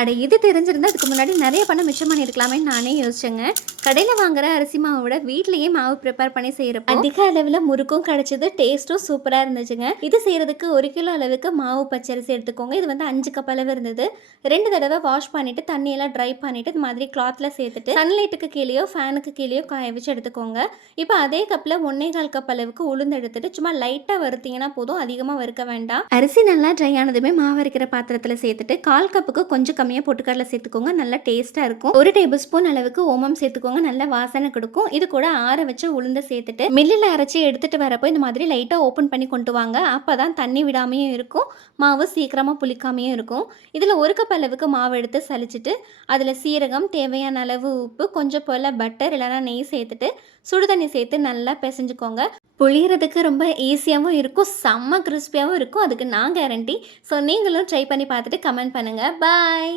அட இது தெரிஞ்சிருந்தா அதுக்கு முன்னாடி நிறைய பணம் மிச்சம் பண்ணியிருக்கலாமேன்னு நானே யோசிச்சேங்க. கடையில் வாங்குற அரிசி மாவை விட வீட்லேயே மாவு ப்ரிப்பேர் பண்ணி செய்கிறப்போ அதிக அளவில் முறுக்கும் கிடச்சிது, டேஸ்ட்டும் சூப்பராக இருந்துச்சுங்க. இது செய்கிறதுக்கு 1 கிலோ அளவுக்கு மாவு பச்சரிசி எடுத்துக்கோங்க. இது வந்து 5 கப் அளவு இருந்தது. 2 தடவை வாஷ் பண்ணிவிட்டு தண்ணியெல்லாம் ட்ரை பண்ணிவிட்டு இது மாதிரி கிளாத்தில் சேர்த்துட்டு சன்லைட்டுக்கு கீழேயோ ஃபேனுக்கு கீழேயோ காய வச்சு எடுத்துக்கோங்க. இப்போ அதே கப்பில் 1.25 கப் அளவுக்கு உளுந்து எடுத்துட்டு சும்மா லைட்டாக வறுத்தீங்கன்னா போதும், அதிகமாக வறுக்க வேண்டாம். அரிசி நல்லா ட்ரை ஆனதுமே மாவு அரைக்கிற பாத்திரத்தில் சேர்த்துட்டு 1/4 கப்புக்கு கொஞ்சம் கம்மியாக பொட்டுக்கடலை சேர்த்துக்கோங்க. நல்லா டேஸ்ட்டாக இருக்கும். 1 டேபிள் ஸ்பூன் அளவுக்கு ஓமம் சேர்த்துக்கோங்க. நல்ல வாசனை கொடுக்கும். இது கூட ஆற வச்சு உளுந்த சேர்த்துட்டு மில்லில் அரைச்சி எடுத்துட்டு வரப்போ இந்த மாதிரி லைட்டாக ஓப்பன் பண்ணி கொண்டு வாங்க. அப்போ தான் தண்ணி விடாமையும் இருக்கும், மாவு சீக்கிரமாக புளிக்காமையும் இருக்கும். இதில் 1 கப் அளவுக்கு மாவு எடுத்து சலிச்சிட்டு அதில் சீரகம், தேவையான அளவு உப்பு, கொஞ்சம் போல் பட்டர் இல்லைனா நெய் சேர்த்துட்டு சுடுதண்ணி சேர்த்து நல்லா பிசைஞ்சுக்கோங்க. புளியறதுக்கு ரொம்ப ஈஸியாகவும் இருக்கும், செம்ம கிறிஸ்பியாகவும் இருக்கும். அதுக்கு நான் கேரண்டி. ஸோ நீங்களும் ட்ரை பண்ணி பார்த்துட்டு கமெண்ட் பண்ணுங்கள். பாய்.